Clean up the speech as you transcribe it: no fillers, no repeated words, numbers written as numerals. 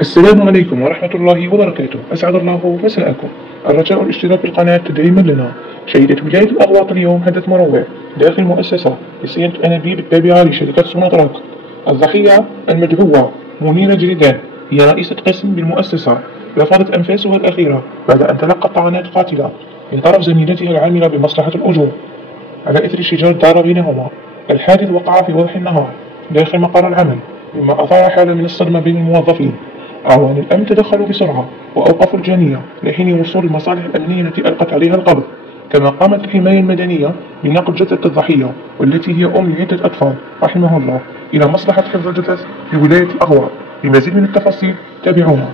السلام عليكم ورحمة الله وبركاته. أسعد الله مساءكم. الرجاء الاشتراك بالقناة تدعيما لنا. شهدت ولاية الأغواط اليوم حدث مروع داخل مؤسسة لصيانة الأنابيب التابعة لشركة سوناتراك. الضحية المدعوة منيرة جريدان هي رئيسة قسم بالمؤسسة، رفضت أنفاسها الأخيرة بعد أن تلقت طعنات قاتلة من طرف زميلتها العاملة بمصلحة الأجور على إثر شجار الدار بينهما. الحادث وقع في وضح النهار داخل مقر العمل، مما أثار حالة من الصدمة بين الموظفين. أعوان الأمن تدخلوا بسرعة وأوقفوا الجانية لحين وصول المصالح الأمنية التي ألقت عليها القبض، كما قامت الحماية المدنية بنقل جثة الضحية والتي هي أم لعدة أطفال رحمه الله إلى مصلحة حفظ الجثث في ولاية الأغواط. لمزيد من التفاصيل تابعونا.